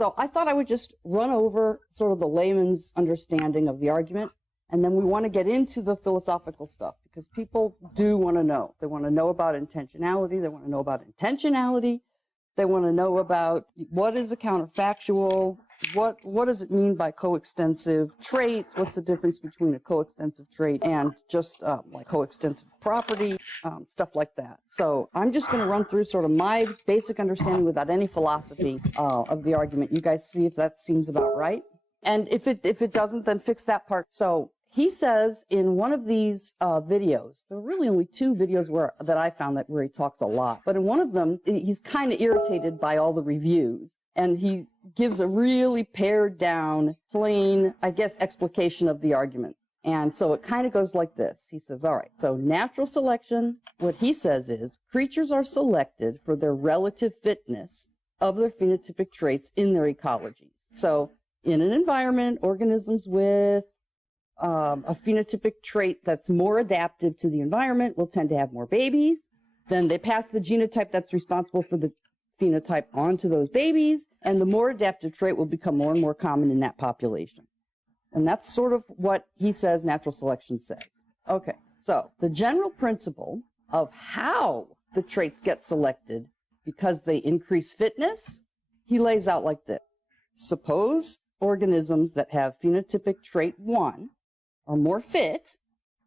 So I thought I would just run over sort of the layman's understanding of the argument, and then we want to get into the philosophical stuff, because people do want to know. They want to know about intentionality. They want to know about intentionality. They want to know about what is a counterfactual, what does it mean by coextensive traits, what's the difference between a coextensive trait and just like coextensive property, stuff like that. So I'm just going to run through sort of my basic understanding without any philosophy of the argument. You guys see if that seems about right. And if it doesn't, then fix that part. So he says in one of these videos, there are really only two videos that I found where he talks a lot, but in one of them, he's kind of irritated by all the reviews, and he gives a really pared down, plain, I guess, explication of the argument. And so it kind of goes like this. He says, all right, so natural selection, what he says is, creatures are selected for their relative fitness of their phenotypic traits in their ecologies. So in an environment, organisms with a phenotypic trait that's more adaptive to the environment will tend to have more babies. Then they pass the genotype that's responsible for the phenotype onto those babies, and the more adaptive trait will become more and more common in that population. And that's sort of what he says natural selection says. Okay, so the general principle of how the traits get selected because they increase fitness, he lays out like this. Suppose organisms that have phenotypic trait 1 are more fit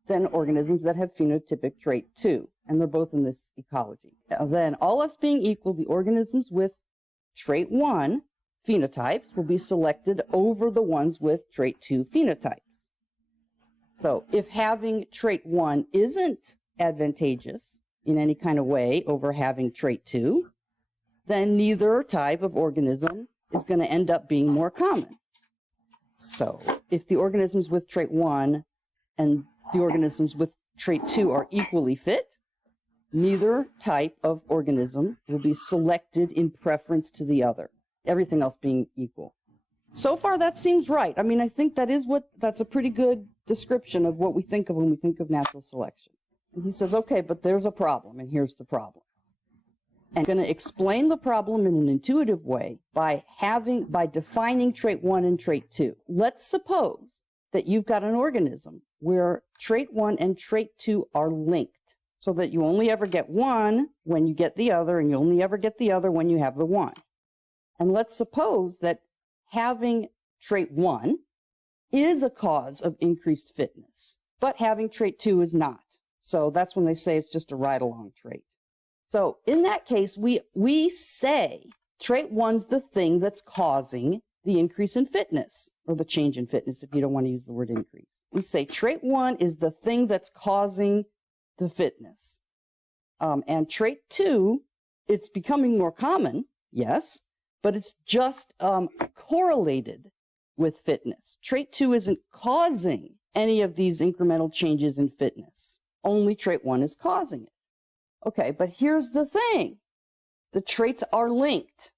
than organisms that have phenotypic trait 2, and they're both in this ecology. Then, all else being equal, the organisms with trait 1 phenotypes will be selected over the ones with trait 2 phenotypes. So, if having trait 1 isn't advantageous in any kind of way over having trait 2, then neither type of organism is going to end up being more common. So, if the organisms with trait 1 and the organisms with trait 2 are equally fit, neither type of organism will be selected in preference to the other, everything else being equal. So far, that seems right. I mean, I think that's a pretty good description of what we think of when we think of natural selection. And he says, okay, but there's a problem, and here's the problem. And I'm going to explain the problem in an intuitive way by defining trait 1 and trait 2. Let's suppose that you've got an organism where trait 1 and trait 2 are linked, so that you only ever get one when you get the other, and you only ever get the other when you have the one. And let's suppose that having trait 1 is a cause of increased fitness, but having trait 2 is not. So that's when they say it's just a ride-along trait. So in that case, we say trait 1's the thing that's causing the increase in fitness, or the change in fitness if you don't want to use the word increase. We say trait 1 is the thing that's causing the fitness. And trait 2, it's becoming more common, yes, but it's just correlated with fitness. Trait 2 isn't causing any of these incremental changes in fitness. Only trait 1 is causing it. Okay, but here's the thing. The traits are linked.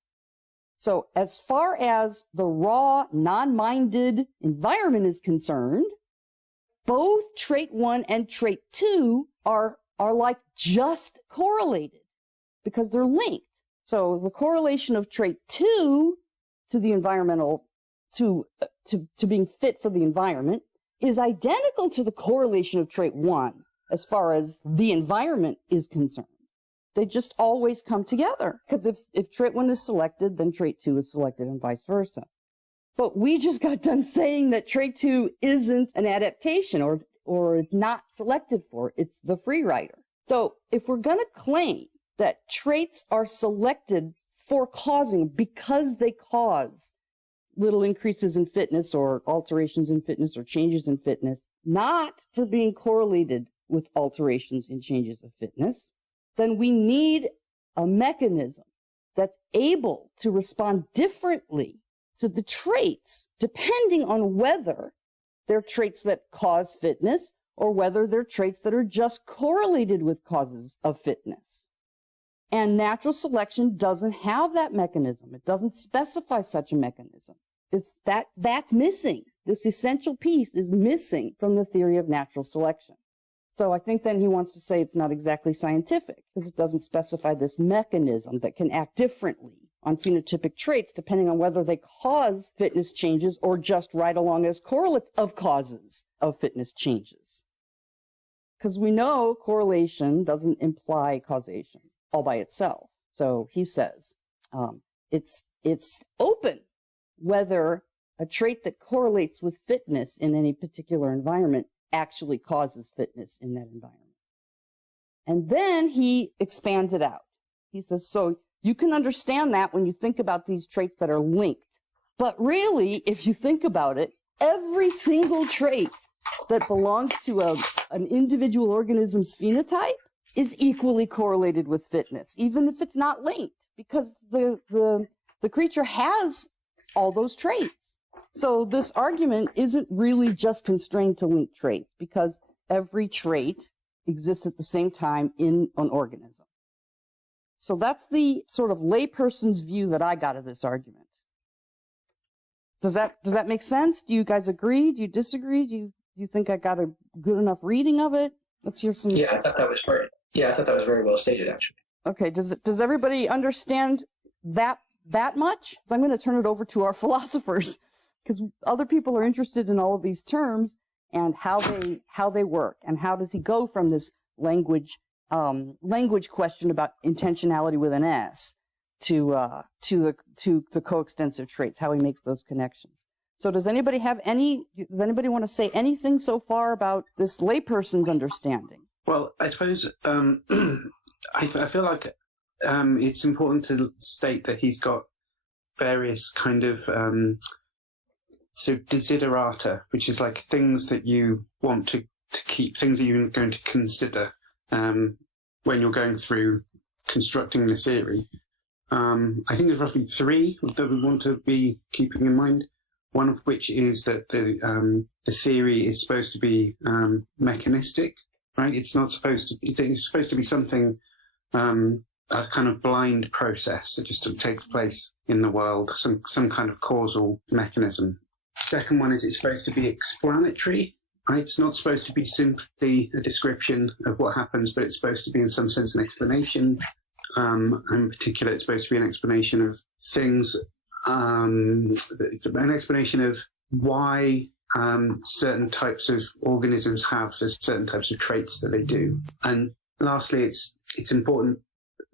So as far as the raw, non-minded environment is concerned, both trait 1 and trait 2 are like just correlated because they're linked. So the correlation of trait 2 to the environmental, to being fit for the environment is identical to the correlation of trait 1 as far as the environment is concerned. They just always come together, because if trait 1 is selected, then trait 2 is selected and vice versa. But we just got done saying that trait 2 isn't an adaptation, or it's not selected for, it's the free rider. So if we're going to claim that traits are selected for causing, because they cause little increases in fitness or alterations in fitness or changes in fitness, not for being correlated with alterations in changes of fitness, then we need a mechanism that's able to respond differently to the traits, depending on whether they're traits that cause fitness or whether they're traits that are just correlated with causes of fitness. And natural selection doesn't have that mechanism. It doesn't specify such a mechanism. That's missing. This essential piece is missing from the theory of natural selection. So I think then he wants to say it's not exactly scientific because it doesn't specify this mechanism that can act differently on phenotypic traits depending on whether they cause fitness changes or just ride along as correlates of causes of fitness changes. Because we know correlation doesn't imply causation all by itself. So he says it's open whether a trait that correlates with fitness in any particular environment actually causes fitness in that environment. And then he expands it out. He says, so you can understand that when you think about these traits that are linked. But really, if you think about it, every single trait that belongs to an individual organism's phenotype is equally correlated with fitness, even if it's not linked, because the creature has all those traits. So this argument isn't really just constrained to linked traits, because every trait exists at the same time in an organism. So that's the sort of layperson's view that I got of this argument. Does that make sense? Do you guys agree? Do you disagree? Do you think I got a good enough reading of it? Let's hear some. Yeah, I thought that was very well stated, actually. Okay. Does everybody understand that much? So I'm going to turn it over to our philosophers, because other people are interested in all of these terms and how they work, and how does he go from this language question about intentionality with an S to the coextensive traits, how he makes those connections. So does anybody want to say anything so far about this layperson's understanding? Well, I suppose I feel like it's important to state that he's got various kind of so desiderata, which is like things that you want to keep, things that you're going to consider when you're going through constructing the theory. I think there's roughly three that we want to be keeping in mind. One of which is that the theory is supposed to be mechanistic, right? It's supposed to be something, a kind of blind process that just takes place in the world, some kind of causal mechanism. Second one is it's supposed to be explanatory, right? It's not supposed to be simply a description of what happens, but it's supposed to be in some sense an explanation. In particular, it's supposed to be an explanation of things, an explanation of why certain types of organisms have certain types of traits that they do. And lastly, it's important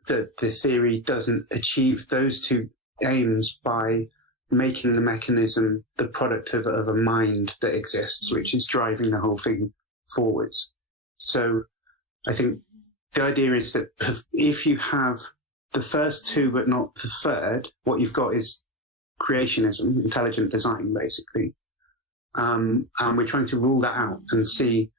that the theory doesn't achieve those two aims by making the mechanism the product of a mind that exists, which is driving the whole thing forwards. So I think the idea is that if you have the first two but not the third, what you've got is creationism, intelligent design, basically. And we're trying to rule that out and see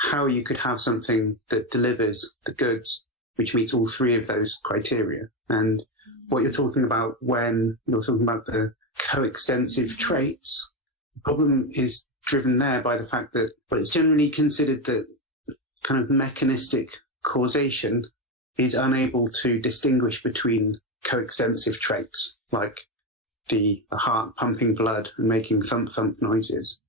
how you could have something that delivers the goods, which meets all three of those criteria. And what you're talking about when you're talking about the coextensive traits, the problem is driven there by the fact that it's generally considered that kind of mechanistic causation is unable to distinguish between coextensive traits, like the heart pumping blood and making thump-thump noises.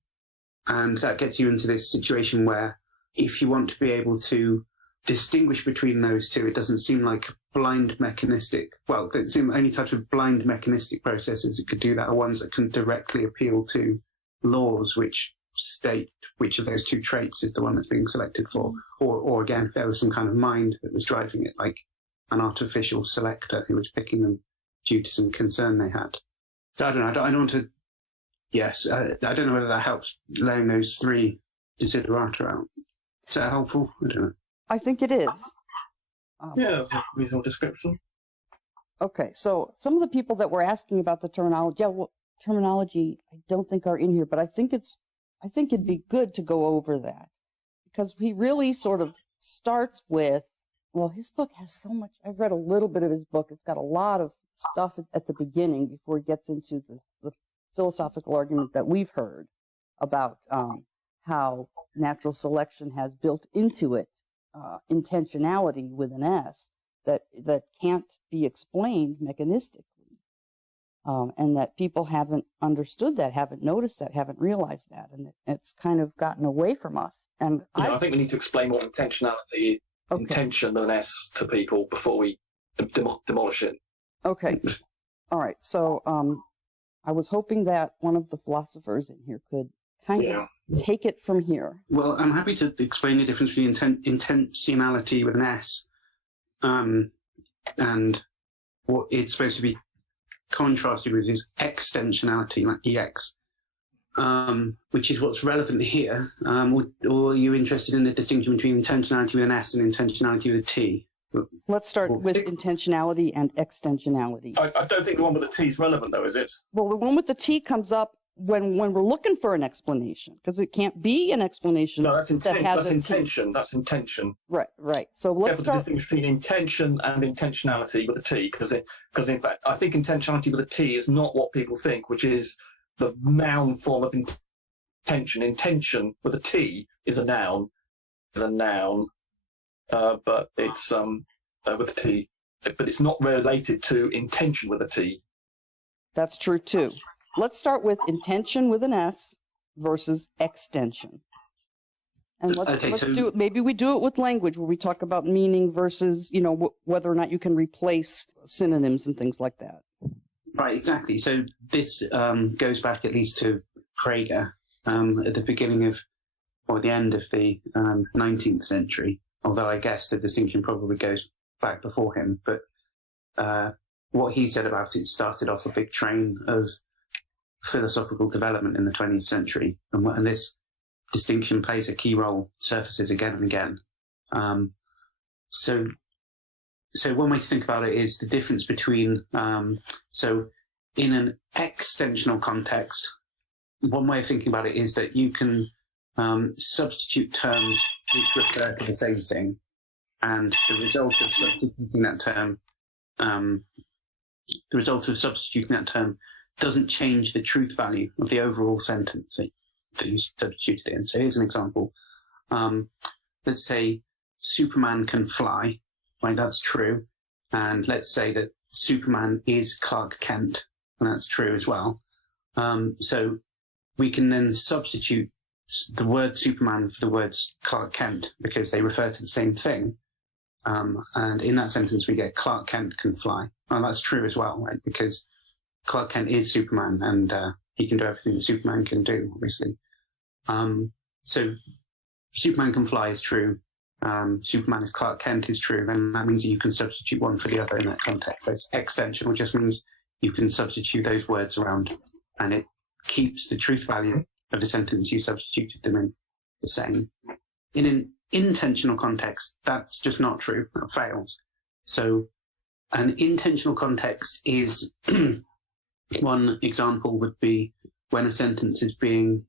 And that gets you into this situation where if you want to be able to distinguish between those two, it doesn't seem like blind mechanistic, well, it doesn't seem any types of blind mechanistic processes that could do that are ones that can directly appeal to laws which state which of those two traits is the one that's being selected for, or again, if there was some kind of mind that was driving it, like an artificial selector who was picking them due to some concern they had. So I don't know. I don't want to. Yes, I don't know whether that helps laying those three desiderata out. Is that helpful? I don't know. I think it is. Yeah, reasonable description. Okay, so some of the people that were asking about the terminology, terminology I don't think are in here, but I think it'd be good to go over that, because he really sort of starts with, well, his book has so much. I've read a little bit of his book. It's got a lot of stuff at the beginning before he gets into the philosophical argument that we've heard about how natural selection has built into it intentionality with an S that can't be explained mechanistically, and that people haven't understood that, haven't noticed that, haven't realized that, and it's kind of gotten away from us. And I think we need to explain what intentionality, intention with an S to people before we demolish it. Okay. All right. So I was hoping that one of the philosophers in here could kind of take it from here. Well, I'm happy to explain the difference between intensionality with an S and what it's supposed to be contrasted with is extensionality, like EX, which is what's relevant here. Or are you interested in the distinction between intentionality with an S and intentionality with a T? Let's start with intentionality and extensionality. I don't think the one with the T is relevant, though, is it? Well, the one with the T comes up when we're looking for an explanation, because it can't be an explanation No, that's that has a T. intention. That's intention. Right. So let's The start. distinction between intention and intentionality with a T, because in fact, I think intentionality with a T is not what people think, which is the noun form of intention. Intention with a T is a noun, but it's with a T, but it's not related to intention with a T. That's true too. Let's start with intention with an S versus extension. And let's do it. Maybe we do it with language where we talk about meaning versus, whether or not you can replace synonyms and things like that. Right, exactly. So this goes back at least to Frege at the beginning of, or the end of the 19th century, although I guess the distinction probably goes back before him. But what he said about it started off a big train of philosophical development in the 20th century, and this distinction plays a key role, surfaces again and again. So one way to think about it is the difference between, so in an extensional context, one way of thinking about it is that you can substitute terms which refer to the same thing, and the result of substituting that term doesn't change the truth value of the overall sentence that you substituted in. So here's an example. Let's say Superman can fly, right? That's true. And let's say that Superman is Clark Kent, and that's true as well. So we can then substitute the word Superman for the words Clark Kent because they refer to the same thing. And in that sentence, we get Clark Kent can fly. Well, that's true as well, right? Because Clark Kent is Superman, and he can do everything that Superman can do, obviously. So Superman can fly is true. Superman is Clark Kent is true, and that means that you can substitute one for the other in that context. But it's extensional, just means you can substitute those words around, and it keeps the truth value of the sentence you substituted them in the same. In an intentional context, that's just not true. That fails. So an intentional context is one example would be when a sentence is being,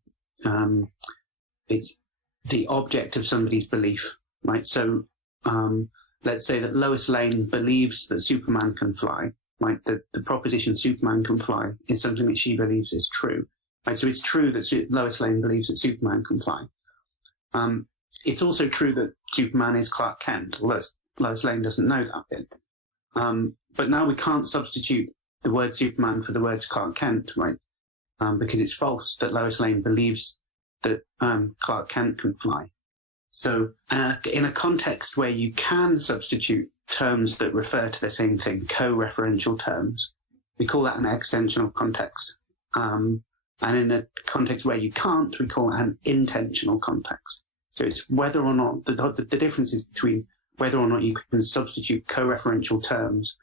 it's the object of somebody's belief, right? So let's say that Lois Lane believes that Superman can fly, right? The proposition Superman can fly is something that she believes is true, right? So it's true that Lois Lane believes that Superman can fly. It's also true that Superman is Clark Kent, although Lois Lane doesn't know that bit. But now we can't substitute the word Superman for the words Clark Kent, right? Because it's false that Lois Lane believes that Clark Kent can fly. So in a context where you can substitute terms that refer to the same thing, co-referential terms, we call that an extensional context. And in a context where you can't, we call it an intentional context. So it's whether or not, the difference is between whether or not you can substitute co-referential terms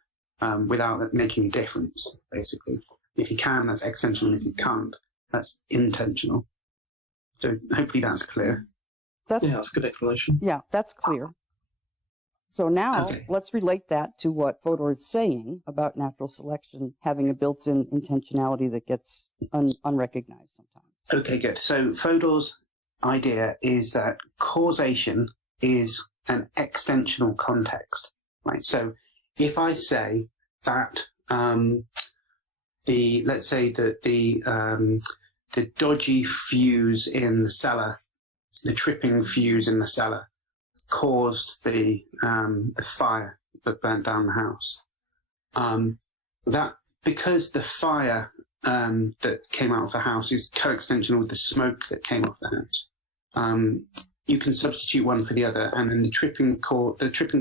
without making a difference, basically. If you can, that's extensional. If you can't, that's intentional. So hopefully that's clear. That's a good explanation. Yeah, that's clear. So now let's relate that to what Fodor is saying about natural selection having a built-in intentionality that gets unrecognized sometimes. Okay, good. So Fodor's idea is that causation is an extensional context, right? So if I say that let's say that the dodgy fuse in the cellar, the tripping fuse in the cellar, caused the fire that burnt down the house. That because the fire that came out of the house is coextensional with the smoke that came off the house. You can substitute one for the other, and then the tripping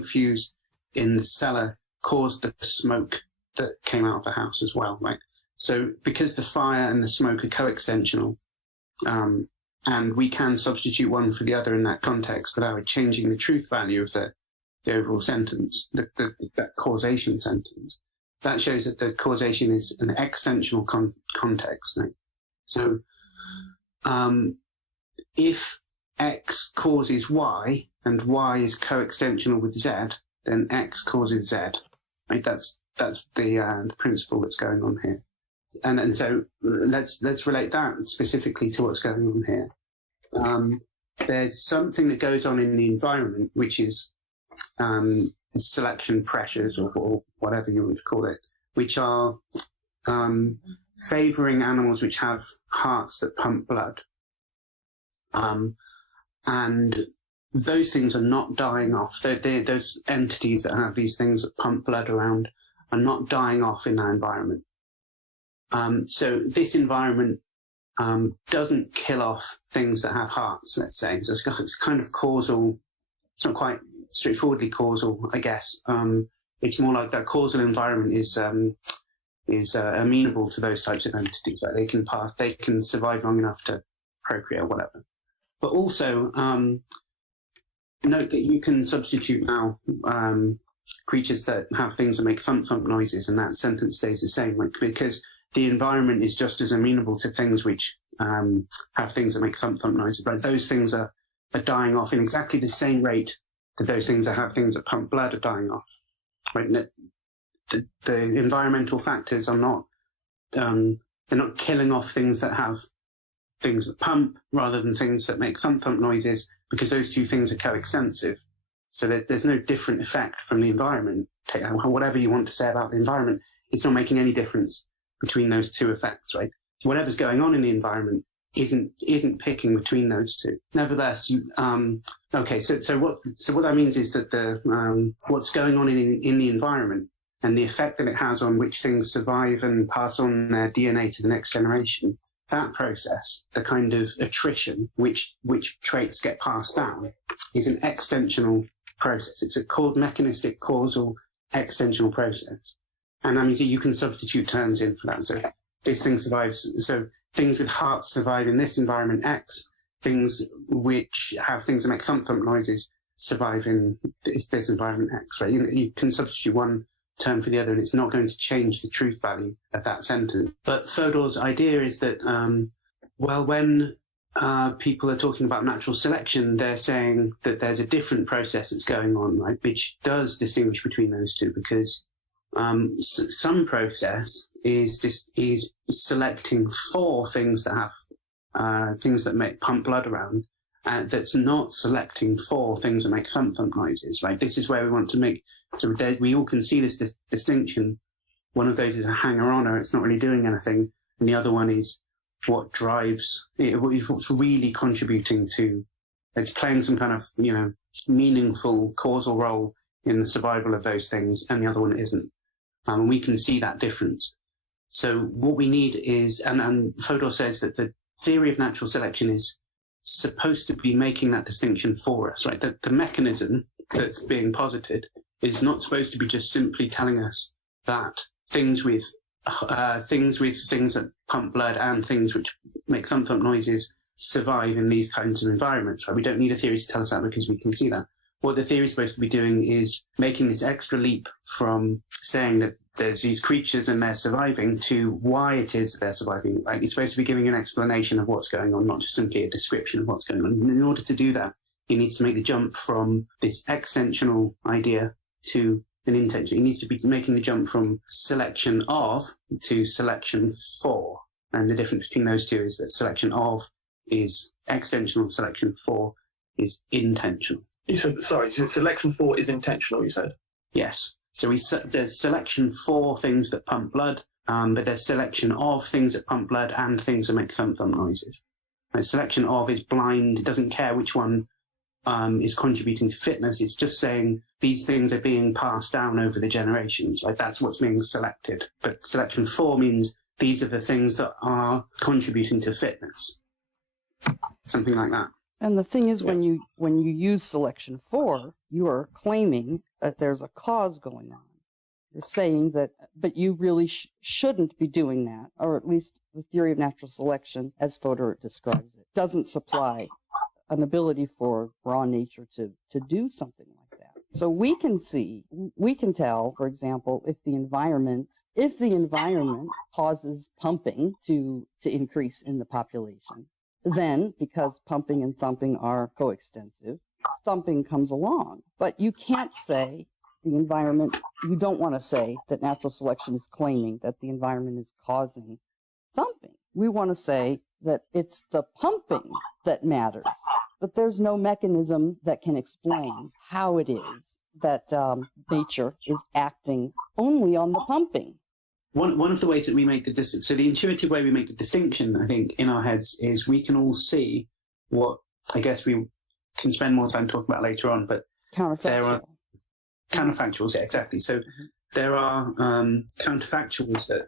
fuse in the cellar caused the smoke that came out of the house as well, right? So because the fire and the smoke are co-extensional, and we can substitute one for the other in that context without changing the truth value of the overall sentence, that causation sentence, that shows that the causation is an extensional context, right? So if X causes Y and Y is co-extensional with Z, then X causes Z, right? That's the principle that's going on here. And so let's relate that specifically to what's going on here. There's something that goes on in the environment, which is selection pressures or whatever you would call it, which are favoring animals which have hearts that pump blood. And those things are not dying off. Those entities that have these things that pump blood around are not dying off in that environment. So this environment doesn't kill off things that have hearts, let's say. So it's kind of causal. It's not quite straightforwardly causal, I guess. It's more like that causal environment is amenable to those types of entities. Like they can survive long enough to procreate or whatever. But also note that you can substitute now creatures that have things that make thump thump noises, and that sentence stays the same, like, because the environment is just as amenable to things which have things that make thump thump noises. But those things are dying off in exactly the same rate that those things that have things that pump blood are dying off. Right? The environmental factors are not they're not killing off things that have things that pump rather than things that make thump thump noises, because those two things are coextensive. So there's no different effect from the environment. Whatever you want to say about the environment, it's not making any difference between those two effects, right? Whatever's going on in the environment isn't picking between those two. Nevertheless, okay. So what that means is that the what's going on in the environment and the effect that it has on which things survive and pass on their DNA to the next generation, that process, the kind of attrition which traits get passed down, is an extensional process. It's called mechanistic causal extensional process. And that means that you can substitute terms in for that. So this thing survives. So things with hearts survive in this environment X. Things which have things that make thump thump noises survive in this environment X, right? You can substitute one term for the other, and it's not going to change the truth value of that sentence. But Fodor's idea is that, when people are talking about natural selection, they're saying that there's a different process that's going on, right, which does distinguish between those two, because some process is selecting for things that have things that make pump blood around, and that's not selecting for things that make thump thump noises, right? This is where we want to make, so we all can see this distinction. One of those is a hanger-oner, it's not really doing anything, and the other one is what drives, what's really contributing to, it's playing some kind of, meaningful causal role in the survival of those things, and the other one isn't. And we can see that difference. So what we need is, and Fodor says that the theory of natural selection is supposed to be making that distinction for us, right? The mechanism that's being posited is not supposed to be just simply telling us that things with things that pump blood and things which make thump thump noises survive in these kinds of environments, right? We don't need a theory to tell us that, because we can see that. What the theory is supposed to be doing is making this extra leap from saying that there's these creatures and they're surviving to why it is that they're surviving. Right? It's supposed to be giving an explanation of what's going on, not just simply a description of what's going on. And in order to do that, he needs to make the jump from this extensional idea to an intention. He needs to be making the jump from selection of to selection for. And the difference between those two is that selection of is extensional, selection for is intentional. You said, sorry, selection for is intentional, you said? Yes. So there's selection for things that pump blood, but there's selection of things that pump blood and things that make thump thump noises. And selection of is blind. It doesn't care which one is contributing to fitness. It's just saying these things are being passed down over the generations. Right? That's what's being selected. But selection for means these are the things that are contributing to fitness. Something like that. And the thing is, when you use selection for, you are claiming that there's a cause going on. You're saying that, but you really shouldn't be doing that, or at least the theory of natural selection, as Fodor describes it, doesn't supply an ability for raw nature to do something like that. So we can tell, for example, if the environment causes pumping to increase in the population, then because pumping and thumping are coextensive, thumping comes along. But you can't say the environment, you don't want to say that natural selection is claiming that the environment is causing thumping. We want to say that it's the pumping that matters, but there's no mechanism that can explain how it is that nature is acting only on the pumping. One of the ways that we make so the intuitive way we make the distinction, I think, in our heads is we can all see what I guess we can spend more time talking about later on, but Counterfactual. Counterfactuals, yeah, exactly. So there are counterfactuals that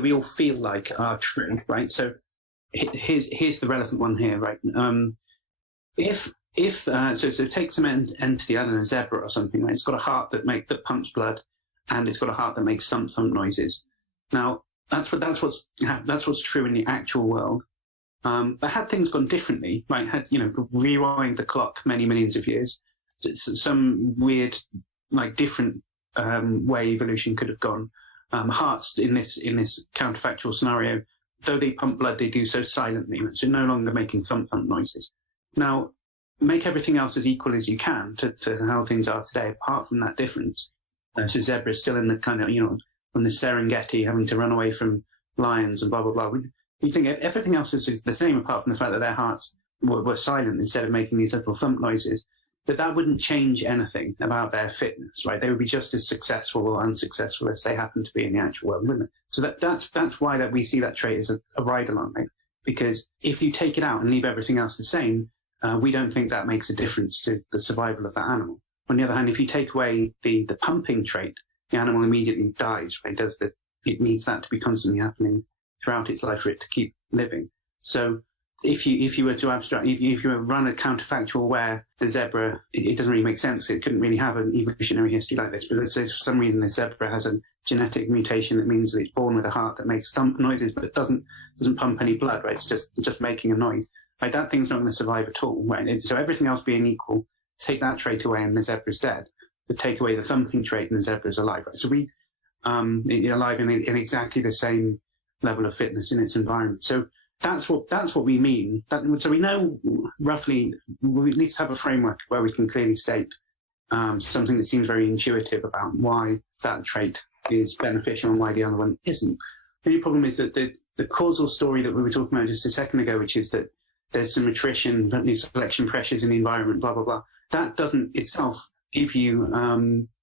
we all feel like are true, right? So here's the relevant one here, right? So take some entity, I don't know, zebra or something, right? It's got a heart that pumps blood, and it's got a heart that makes thump noises. Now that's what's true in the actual world. But had things gone differently, right? Rewind the clock many millions of years, some weird, different way evolution could have gone. Hearts in this counterfactual scenario, though they pump blood, they do so silently, so no longer making thump noises. Now, make everything else as equal as you can to how things are today, apart from that difference. So zebra is still in the kind of, on the Serengeti, having to run away from lions and blah, blah, blah. You think everything else is the same, apart from the fact that their hearts were silent instead of making these little thump noises. But that wouldn't change anything about their fitness, right? They would be just as successful or unsuccessful as they happen to be in the actual world, wouldn't it? So that's why that we see that trait as a ride-along, right? Because if you take it out and leave everything else the same, we don't think that makes a difference to the survival of that animal. On the other hand, if you take away the pumping trait, the animal immediately dies, right? It needs that to be constantly happening throughout its life for it to keep living. So if you were to abstract, if you were to run a counterfactual where the zebra, it doesn't really make sense. It couldn't really have an evolutionary history like this. But let's say for some reason the zebra has a genetic mutation that means that it's born with a heart that makes thump noises, but it doesn't pump any blood, right? It's just making a noise. Right? That thing's not going to survive at all. Right? So everything else being equal, take that trait away and the zebra's dead. But take away the thumping trait and the zebra's alive. Right? So we alive in exactly the same level of fitness in its environment. So that's what we mean. So we know roughly, we at least have a framework where we can clearly state something that seems very intuitive about why that trait is beneficial and why the other one isn't. The only problem is that the causal story that we were talking about just a second ago, which is that there's some attrition, selection pressures in the environment, blah, blah, blah. That doesn't itself give you,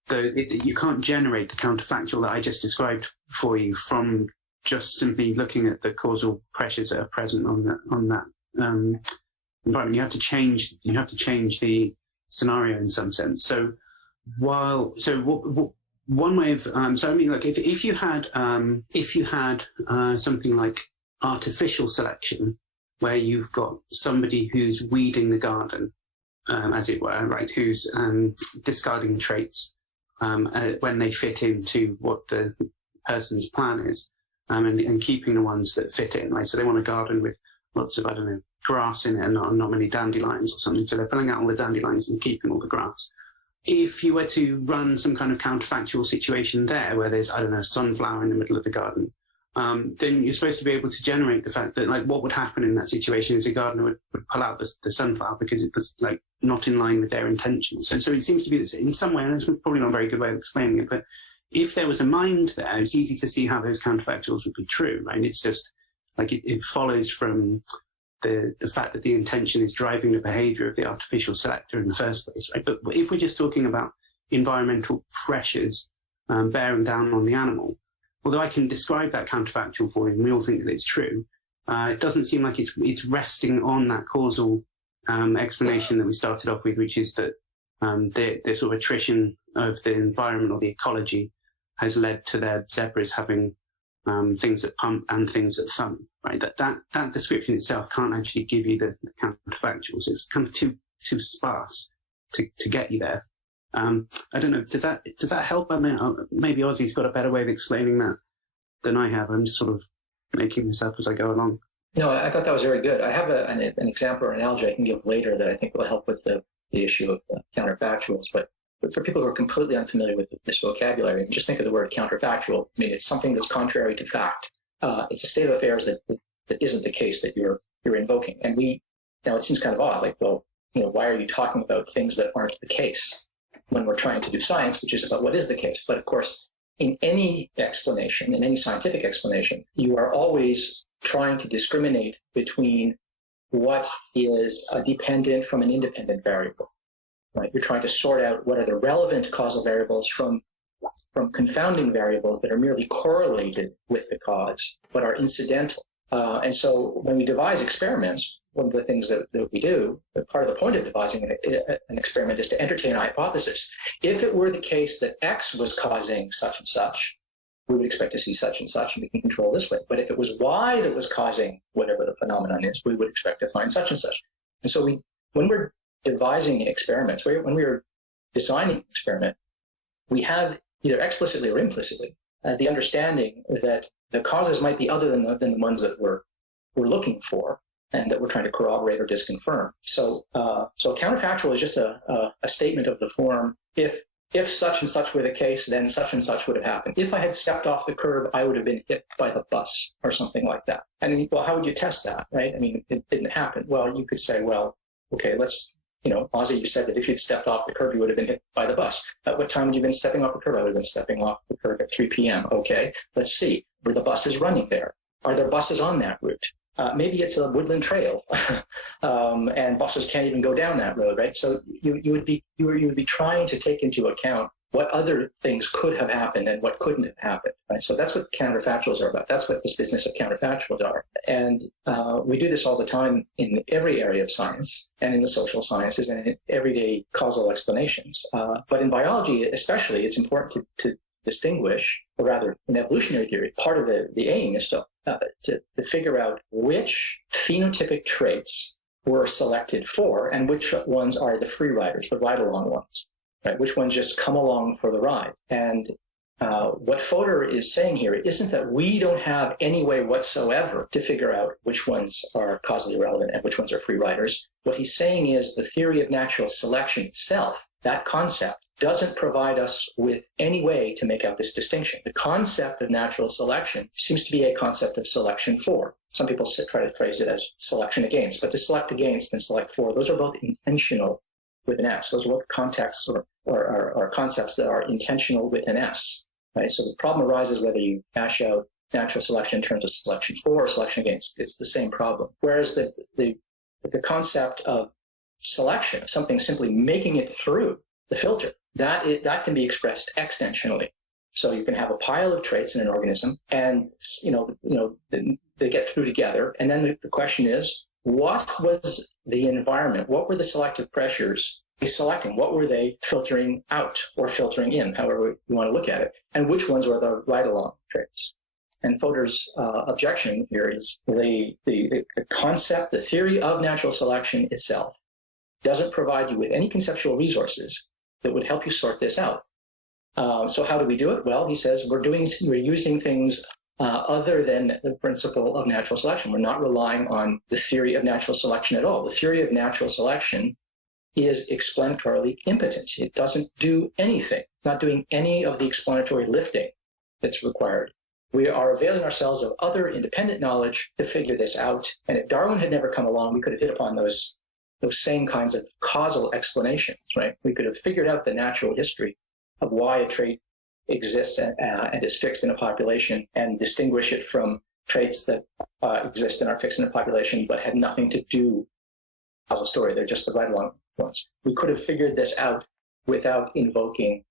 you can't generate the counterfactual that I just described for you from just simply looking at the causal pressures that are present on that environment. You have to change the scenario in some sense. So one way of if you had something like artificial selection, where you've got somebody who's weeding the garden, as it were, right, who's discarding traits when they fit into what the person's plan is, and keeping the ones that fit in, right? So they want a garden with lots of, grass in it and not many dandelions or something. So they're pulling out all the dandelions and keeping all the grass. If you were to run some kind of counterfactual situation there, where there's, a sunflower in the middle of the garden, then you're supposed to be able to generate the fact that, what would happen in that situation is a gardener would pull out the sunflower because it was, not in line with their intentions. So it seems to be that in some way, and it's probably not a very good way of explaining it, but if there was a mind there, it's easy to see how those counterfactuals would be true, right? It's just, it follows from the fact that the intention is driving the behavior of the artificial selector in the first place, right? But if we're just talking about environmental pressures bearing down on the animal, although I can describe that counterfactual for you, and we all think that it's true, it doesn't seem like it's resting on that causal explanation that we started off with, which is that the sort of attrition of the environment or the ecology has led to their zebras having things that pump and things that thump, right? That description itself can't actually give you the counterfactuals. It's kind of too sparse to get you there. I don't know. Does that help? I mean, maybe Ozzy's got a better way of explaining that than I have. I'm just sort of making this up as I go along. No, I thought that was very good. I have an example or analogy I can give later that I think will help with the issue of counterfactuals. But for people who are completely unfamiliar with this vocabulary, just think of the word counterfactual. I mean, it's something that's contrary to fact. It's a state of affairs that isn't the case that you're invoking. And now it seems kind of odd, like, well, why are you talking about things that aren't the case when we're trying to do science, which is about what is the case? But of course, in any explanation, in any scientific explanation, you are always trying to discriminate between what is dependent from an independent variable, right? You're trying to sort out what are the relevant causal variables from confounding variables that are merely correlated with the cause, but are incidental. And so when we devise experiments, one of the things that we do, part of the point of devising an experiment is to entertain a hypothesis. If it were the case that X was causing such and such, we would expect to see such and such, and we can control this way. But if it was Y that was causing whatever the phenomenon is, we would expect to find such and such. And so when we're devising experiments, when we're designing an experiment, we have either explicitly or implicitly the understanding that the causes might be other than the ones that we're looking for and that we're trying to corroborate or disconfirm. So counterfactual is just a statement of the form, if such and such were the case, then such and such would have happened. If I had stepped off the curb, I would have been hit by the bus or something like that. And well, how would you test that, right? I mean, it didn't happen. Well, you could say, well, okay, let's, Ozzy, you said that if you'd stepped off the curb, you would have been hit by the bus. At what time would you have been stepping off the curb? I would have been stepping off the curb at 3 p.m. Okay, let's see. Were the buses running there? Are there buses on that route? Maybe it's a woodland trail, and buses can't even go down that road, right? So you would be trying to take into account what other things could have happened and what couldn't have happened, right? So that's what counterfactuals are about. That's what this business of counterfactuals are. And we do this all the time in every area of science and in the social sciences and in everyday causal explanations. But in biology especially, it's important to distinguish, or rather in evolutionary theory, part of the aim is to figure out which phenotypic traits were selected for and which ones are the free riders, the ride-along ones, right? Which ones just come along for the ride. And what Fodor is saying here isn't that we don't have any way whatsoever to figure out which ones are causally relevant and which ones are free riders. What he's saying is the theory of natural selection itself, that concept, doesn't provide us with any way to make out this distinction. The concept of natural selection seems to be a concept of selection for. Some people try to phrase it as selection against, but to select against and select for, those are both intentional with an S. Those are both contexts or concepts that are intentional with an S. Right? So the problem arises whether you hash out natural selection in terms of selection for or selection against. It's the same problem. Whereas the concept of selection, something simply making it through the filter, that can be expressed extensionally. So you can have a pile of traits in an organism, and they get through together. And then the question is, what was the environment? What were the selective pressures they selecting? What were they filtering out or filtering in, however you want to look at it? And which ones were the ride-along traits? And Fodor's objection here is the concept, the theory of natural selection itself doesn't provide you with any conceptual resources that would help you sort this out. So how do we do it? Well, he says we're using things other than the principle of natural selection. We're not relying on the theory of natural selection at all. The theory of natural selection is explanatorily impotent. It doesn't do anything. It's not doing any of the explanatory lifting that's required. We are availing ourselves of other independent knowledge to figure this out. And if Darwin had never come along, we could have hit upon those same kinds of causal explanations, right? We could have figured out the natural history of why a trait exists and is fixed in a population and distinguish it from traits that exist and are fixed in a population but had nothing to do with the causal story. They're just the ride-along ones. We could have figured this out without invoking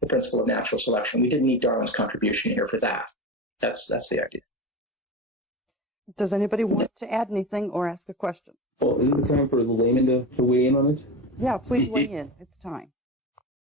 the principle of natural selection. We didn't need Darwin's contribution here for that. That's the idea. Does anybody want to add anything or ask a question? Well, isn't it time for the layman to weigh in on it? Yeah, please weigh in. It's time.